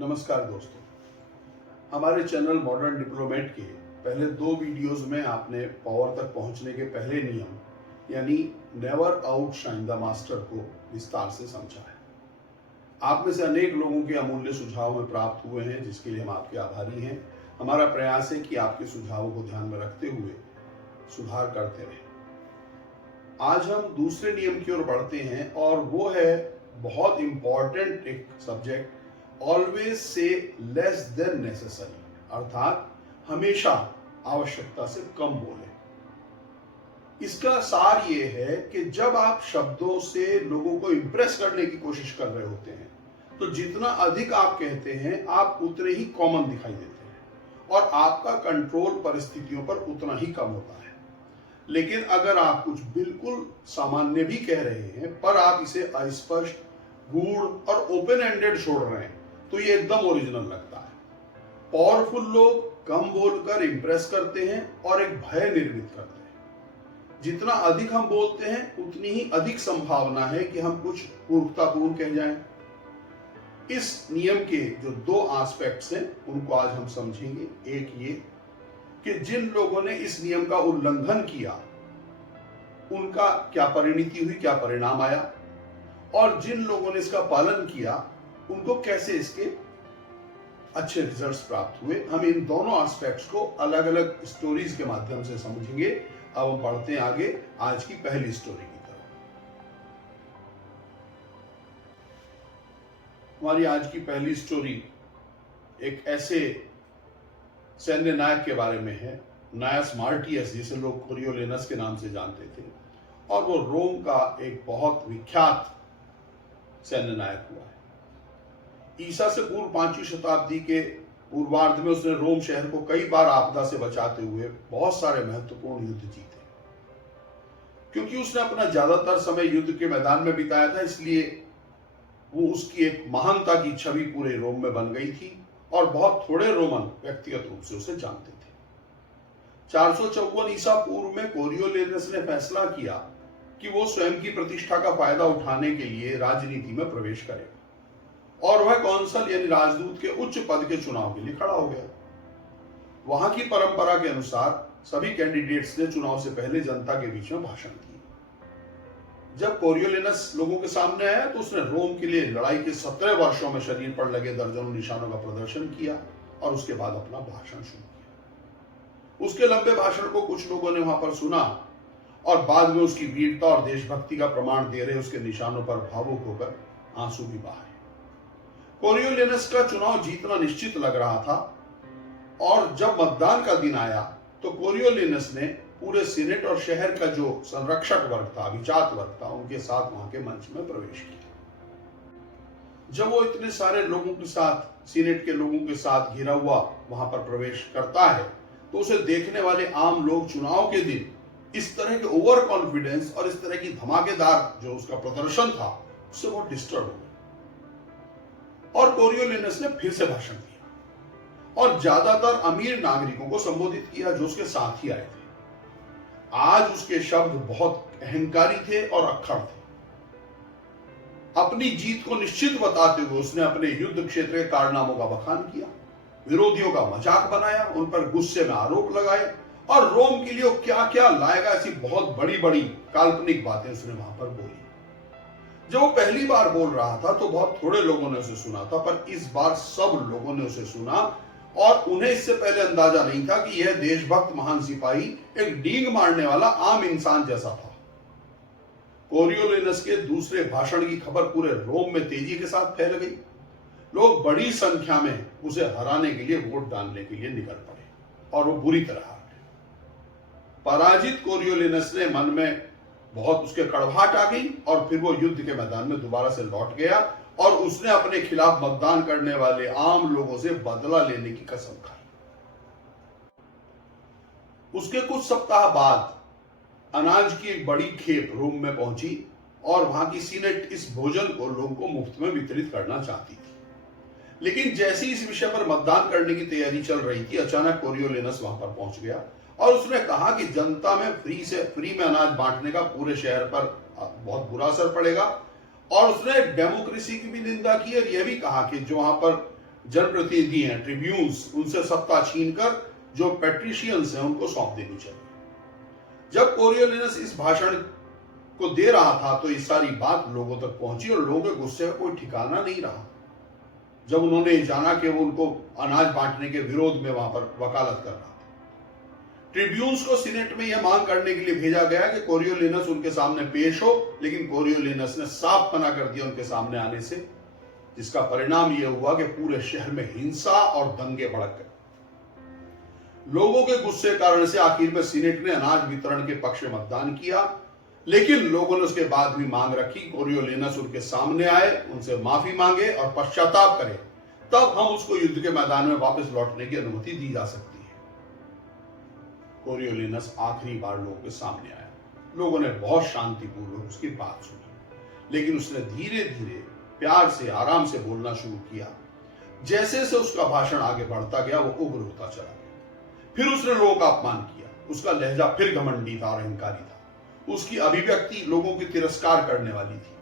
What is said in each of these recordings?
नमस्कार दोस्तों, हमारे चैनल मॉडर्न डिप्लोमेट के पहले 2 वीडियोस में आपने पावर तक पहुंचने के पहले नियम यानी नेवर आउटशाइन द मास्टर को विस्तार से समझा है। आप में से अनेक लोगों के अमूल्य सुझाव में प्राप्त हुए हैं, जिसके लिए हम आपके आभारी हैं। हमारा प्रयास है कि आपके सुझावों को ध्यान में रखते हुए सुधार करते रहें। आज हम दूसरे नियम की ओर बढ़ते हैं और वो है बहुत इंपॉर्टेंट एक subject, always say less than necessary, अर्थात हमेशा आवश्यकता से कम बोले। इसका सार ये है कि जब आप शब्दों से लोगों को इंप्रेस करने की कोशिश कर रहे होते हैं तो जितना अधिक आप कहते हैं आप उतने ही कॉमन दिखाई देते हैं और आपका कंट्रोल परिस्थितियों पर उतना ही कम होता है। लेकिन अगर आप कुछ बिल्कुल सामान्य भी कह रहे हैं पर आप इसे अस्पष्ट, गूढ़ और ओपन एंडेड छोड़ रहे हैं तो ये एकदम ओरिजिनल लगता है। पावरफुल लोग कम बोलकर इंप्रेस करते हैं और एक भय निर्मित करते हैं। जितना अधिक हम बोलते हैं उतनी ही अधिक संभावना है कि हम कुछ मूर्खतापूर्ण कह जाएं। इस नियम के जो 2 एस्पेक्ट्स हैं उनको आज हम समझेंगे। एक ये कि जिन लोगों ने इस नियम का उल्लंघन किया उनका क्या परिणति हुई, क्या परिणाम आया, और जिन लोगों ने इसका पालन किया उनको कैसे इसके अच्छे रिजल्ट्स प्राप्त हुए। हम इन दोनों एस्पेक्ट्स को अलग अलग स्टोरीज के माध्यम से समझेंगे। अब हम बढ़ते हैं आगे आज की पहली स्टोरी की तरफ। हमारी आज की पहली स्टोरी एक ऐसे सैन्य नायक के बारे में है, नायस मार्टियस, जिसे लोग कोरियोलेनस के नाम से जानते थे, और वो रोम का एक बहुत विख्यात सैन्य नायक हुआ है। ईसा से पूर्व 5वीं शताब्दी के पूर्वार्ध में उसने रोम शहर को कई बार आपदा से बचाते हुए बहुत सारे महत्वपूर्ण युद्ध जीते। क्योंकि उसने अपना ज्यादातर समय युद्ध के मैदान में बिताया था, इसलिए वो उसकी एक महानता की छवि पूरे रोम में बन गई थी और बहुत थोड़े रोमन व्यक्तिगत रूप से उसे जानते थे। 454 ईसा पूर्व में कोरियोलेनस ने फैसला किया कि वो स्वयं की प्रतिष्ठा का फायदा उठाने के लिए राजनीति में प्रवेश करेगा और वह कौंसल यानी राजदूत के उच्च पद के चुनाव के लिए खड़ा हो गया। वहां की परंपरा के अनुसार सभी कैंडिडेट्स ने चुनाव से पहले जनता के बीच में भाषण किए। जब कोरियोलेनस लोगों के सामने आया तो उसने रोम के लिए लड़ाई के 17 वर्षों में शरीर पर लगे दर्जनों निशानों का प्रदर्शन किया और उसके बाद अपना भाषण शुरू किया। उसके लंबे भाषण को कुछ लोगों ने वहां पर सुना और बाद में उसकी वीरता और देशभक्ति का प्रमाण दे रहे उसके निशानों पर भावुक होकर आंसू भी बहाए। कोरियोलेनस का चुनाव जीतना निश्चित लग रहा था और जब मतदान का दिन आया तो कोरियोलेनस ने पूरे सीनेट और शहर का जो संरक्षक वर्ग था, अभिजात वर्ग था, उनके साथ वहां के मंच में प्रवेश किया। जब वो इतने सारे लोगों के साथ, सीनेट के लोगों के साथ घिरा हुआ वहां पर प्रवेश करता है तो उसे देखने वाले आम लोग चुनाव के दिन इस तरह के ओवर कॉन्फिडेंस और इस तरह की धमाकेदार जो उसका प्रदर्शन था उससे वो डिस्टर्ब हो गए और कोरियोलेनस ने फिर से भाषण दिया और ज्यादातर अमीर नागरिकों को संबोधित किया जो उसके साथ ही आए थे। आज उसके शब्द बहुत अहंकारी थे और अक्खड़ थे। अपनी जीत को निश्चित बताते हुए उसने अपने युद्ध क्षेत्र के कारनामों का बखान किया, विरोधियों का मजाक बनाया, उन पर गुस्से में आरोप लगाए और रोम के लिए क्या क्या लाएगा ऐसी बहुत बड़ी बड़ी काल्पनिक बातें उसने वहां पर बोली। जब वो पहली बार बोल रहा था तो बहुत थोड़े लोगों ने उसे सुना था, पर इस बार सब लोगों ने उसे सुना और उन्हें इससे पहले अंदाजा नहीं था कि यह देशभक्त महान सिपाही एक डींग मारने वाला आम इंसान जैसा था। कोरियोलेनस के दूसरे भाषण की खबर पूरे रोम में तेजी के साथ फैल गई। लोग बड़ी संख्या में उसे हराने के लिए वोट डालने के लिए निकल पड़े और वो बुरी तरह हार गए। पराजित कोरियोलेनस ने मन में बहुत उसके कड़वाहट आ गई और फिर वो युद्ध के मैदान में दोबारा से लौट गया और उसने अपने खिलाफ मतदान करने वाले आम लोगों से बदला लेने की कसम खाई। उसके कुछ सप्ताह बाद अनाज की एक बड़ी खेप रोम में पहुंची और वहां की सीनेट इस भोजन को लोगों को मुफ्त में वितरित करना चाहती थी। लेकिन जैसे ही इस विषय पर मतदान करने की तैयारी चल रही थी, अचानक कोरियोलेनस वहां पर पहुंच गया और उसने कहा कि जनता में फ्री में अनाज बांटने का पूरे शहर पर बहुत बुरा असर पड़ेगा और उसने डेमोक्रेसी की भी निंदा की और यह भी कहा कि जो वहां पर जनप्रतिनिधि हैं, ट्रिब्यून्स, उनसे सत्ता छीनकर जो पैट्रिशियंस हैं उनको सौंप देनी चाहिए। जब कोरियोलिनस इस भाषण को दे रहा था तो ये सारी बात लोगों तक पहुंची और लोगों के गुस्से का कोई ठिकाना नहीं रहा। जब उन्होंने जाना कि वो उनको अनाज बांटने के विरोध में वहां पर वकालत कर रहा था, ट्रिब्यून्स को सीनेट में यह मांग करने के लिए भेजा गया कि कोरियोलिनस उनके सामने पेश हो, लेकिन कोरियोलिनस ने साफ मना कर दिया उनके सामने आने से, जिसका परिणाम यह हुआ कि पूरे शहर में हिंसा और दंगे भड़क गए। लोगों के गुस्से कारण से आखिर में सीनेट ने अनाज वितरण के पक्ष में मतदान किया, लेकिन लोगों ने उसके बाद भी मांग रखी कोरियोलिनस उनके सामने आए, उनसे माफी मांगे और पश्चाताप करे, तब हम उसको युद्ध के मैदान में वापस लौटने की अनुमति दी जा सकती है। कोरियोलिनस आखिरी बार लोगों के सामने आया। लोगों ने बहुत शांतिपूर्वक उसकी बात सुनी, लेकिन उसने धीरे धीरे प्यार से, आराम से बोलना शुरू किया। जैसे जैसे उसका भाषण आगे बढ़ता गया वो उग्र होता चला गया। फिर उसने लोगों का अपमान किया। उसका लहजा फिर घमंडी था और अहंकारी था। उसकी अभिव्यक्ति लोगों की तिरस्कार करने वाली थी।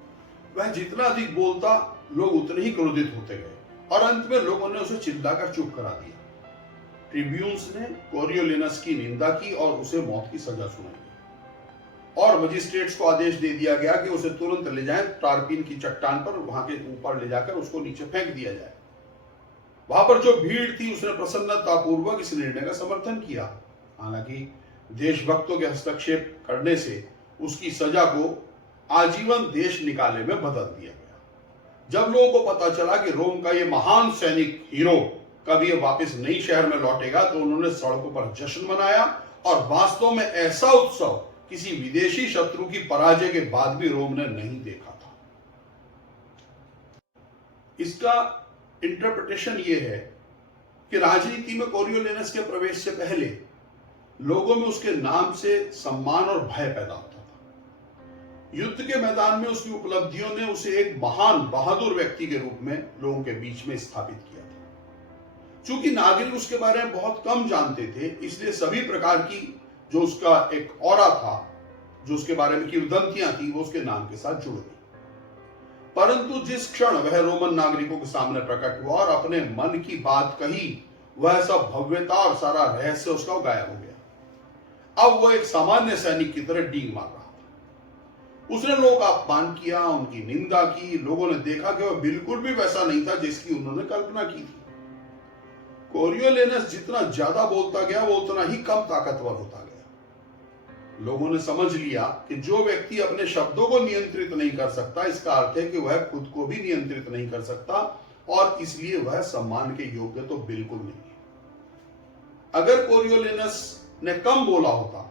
वह जितना अधिक बोलता, लोग उतने ही क्रोधित होते गए और अंत में लोगों ने उसे चिल्लाकर चुप करा दिया। ट्रिब्यून्स ने कोरियोलिनस की निंदा की और उसे मौत की सजा सुनाई और मजिस्ट्रेट्स को आदेश दे दिया गया कि उसे तुरंत ले जाएं टारपीन की चट्टान पर, वहां के ऊपर ले जाकर उसको नीचे फेंक दिया जाए। वहां पर जो भीड़ थी उसने प्रसन्नतापूर्वक इस निर्णय का समर्थन किया। हालांकि देशभक्तों के हस्तक्षेप करने से उसकी सजा को आजीवन देश निकाले में बदल दिया गया। जब लोगों को पता चला कि रोम का यह महान सैनिक हीरो कभी वापस नई शहर में लौटेगा, तो उन्होंने सड़कों पर जश्न मनाया और वास्तव में ऐसा उत्सव किसी विदेशी शत्रु की पराजय के बाद भी रोम ने नहीं देखा था। इसका इंटरप्रिटेशन यह है कि राजनीति में कोरियोलिनस के प्रवेश से पहले लोगों में उसके नाम से सम्मान और भय पैदा होता था। युद्ध के मैदान में उसकी उपलब्धियों ने उसे एक महान बहादुर व्यक्ति के रूप में लोगों के बीच में स्थापित किया था। चूंकि नागरिक उसके बारे में बहुत कम जानते थे, इसलिए सभी प्रकार की जो उसका एक ऑरा था, जो उसके बारे में किंवदंतियां थी, वो उसके नाम के साथ जुड़ गई। परंतु जिस क्षण वह रोमन नागरिकों के सामने प्रकट हुआ और अपने मन की बात कही, वह सब भव्यता और सारा रहस्य उसका गायब हो गया। अब वो एक सामान्य सैनिक की तरह डींग मार रहा था। उसने लोगों का अपमान किया, उनकी निंदा की। लोगों ने देखा कि वह बिल्कुल भी वैसा नहीं था जिसकी उन्होंने कल्पना की थी। कोरियोलिनस जितना ज्यादा बोलता गया वो उतना ही कम ताकतवर होता गया। लोगों ने समझ लिया कि जो व्यक्ति अपने शब्दों को नियंत्रित नहीं कर सकता, इसका अर्थ है कि वह खुद को भी नियंत्रित नहीं कर सकता और इसलिए वह सम्मान के योग्य तो बिल्कुल नहीं है। अगर कोरियोलिनस ने कम बोला होता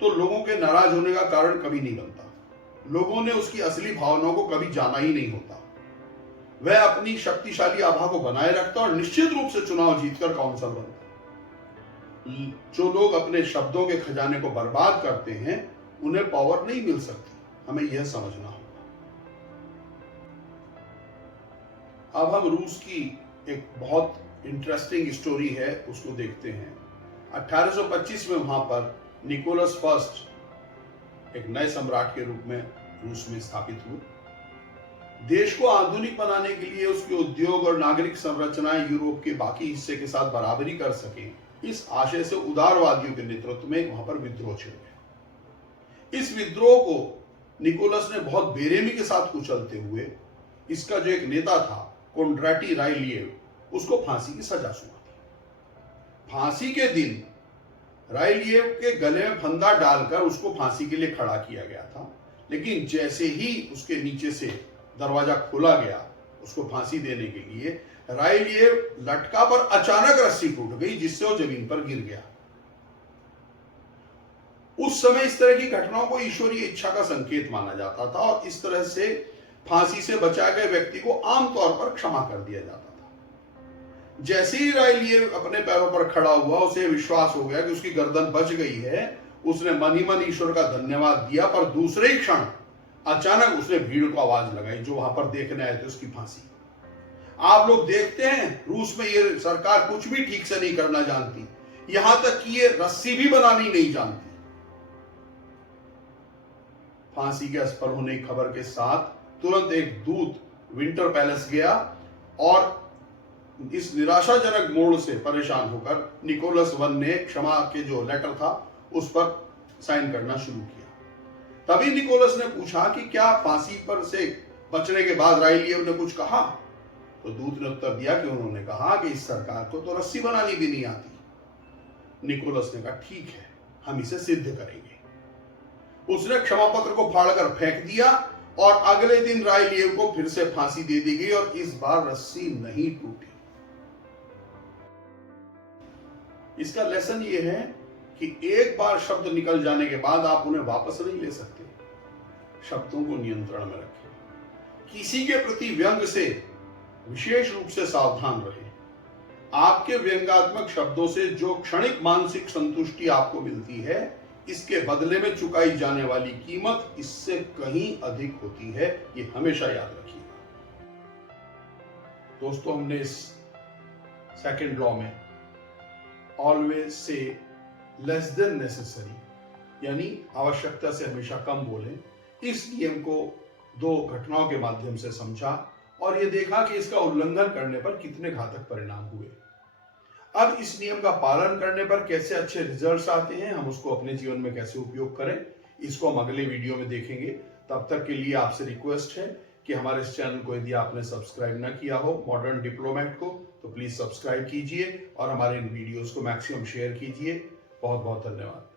तो लोगों के नाराज होने का कारण कभी नहीं बनता। लोगों ने उसकी असली भावनाओं को कभी जाना ही नहीं होता। वह अपनी शक्तिशाली आभा को बनाए रखता और निश्चित रूप से चुनाव जीतकर काउंसिल बनता। जो लोग अपने शब्दों के खजाने को बर्बाद करते हैं, उन्हें पावर नहीं मिल सकती। हमें यह समझना होगा। अब हम रूस की एक बहुत इंटरेस्टिंग स्टोरी है, उसको देखते हैं। 1825 में वहां पर निकोलस फर्स्ट एक नए सम्राट के रूप में रूस में स्थापित हुए। देश को आधुनिक बनाने के लिए उसके उद्योग और नागरिक संरचनाएं यूरोप के बाकी हिस्से के साथ बराबरी कर सके, इस आशय से उदारवादियों के नेतृत्व में वहां पर विद्रोह छिड़ गया। इस विद्रोह को निकोलस ने बहुत बेरहमी के साथ कुचलते हुए इसका जो एक नेता था कोंड्राटी राइलिएव, उसको फांसी की सजा सुना दी। फांसी के दिन राइलिएव के गले में फंदा डालकर उसको फांसी के लिए खड़ा किया गया था, लेकिन जैसे ही उसके नीचे से दरवाजा खोला गया उसको फांसी देने के लिए, राइलिएव लटका पर अचानक रस्सी टूट गई, जिससे वो जमीन पर गिर गया। उस समय इस तरह की घटनाओं को ईश्वरीय इच्छा का संकेत माना जाता था और इस तरह से फांसी से बचाए गए व्यक्ति को आमतौर पर क्षमा कर दिया जाता था। जैसे ही राइलिएव अपने पैरों पर खड़ा हुआ, उसे विश्वास हो गया कि उसकी गर्दन बच गई है। उसने मन ही मन ईश्वर का धन्यवाद दिया, पर दूसरे ही क्षण अचानक उसने भीड़ को आवाज लगाई जो वहां पर देखने आए थे उसकी फांसी। आप लोग देखते हैं रूस में ये सरकार कुछ भी ठीक से नहीं करना जानती, यहां तक कि ये रस्सी भी बनानी नहीं जानती। फांसी के असफल होने की खबर के साथ तुरंत एक दूत विंटर पैलेस गया और इस निराशाजनक मोड़ से परेशान होकर निकोलस वन ने क्षमा के जो लेटर था उस पर साइन करना शुरू किया। तभी निकोलस ने पूछा कि क्या फांसी पर से बचने के बाद रायलियव ने कुछ कहा? तो दूत ने उत्तर दिया कि उन्होंने कहा कि इस सरकार को तो रस्सी बनानी भी नहीं आती। निकोलस ने कहा ठीक है, हम इसे सिद्ध करेंगे। उसने क्षमा पत्र को फाड़कर फेंक दिया और अगले दिन रायलियव को फिर से फांसी दे दी गई और इस बार रस्सी नहीं टूटी। इसका लेसन यह है कि एक बार शब्द निकल जाने के बाद आप उन्हें वापस नहीं ले सकते। शब्दों को नियंत्रण में रखें। किसी के प्रति व्यंग से विशेष रूप से सावधान रहें। आपके व्यंग्यात्मक शब्दों से जो क्षणिक मानसिक संतुष्टि आपको मिलती है, इसके बदले में चुकाई जाने वाली कीमत इससे कहीं अधिक होती है। ये हमेशा याद रखिएगा। दोस्तों, हमने इस सेकंड लॉ में always say less than necessary यानी आवश्यकता से हमेशा कम बोलें, इस नियम को दो घटनाओं के माध्यम से समझा और यह देखा कि इसका उल्लंघन करने पर कितने घातक परिणाम हुए। अब इस नियम का पालन करने पर कैसे अच्छे रिजल्ट्स आते हैं, हम उसको अपने जीवन में कैसे उपयोग करें, इसको हम अगले वीडियो में देखेंगे। तब तक के लिए आपसे रिक्वेस्ट है कि हमारे इस चैनल को यदि आपने सब्सक्राइब ना किया हो मॉडर्न डिप्लोमेट को, तो प्लीज सब्सक्राइब कीजिए और हमारे इन वीडियोस को मैक्सिमम शेयर कीजिए। बहुत बहुत धन्यवाद।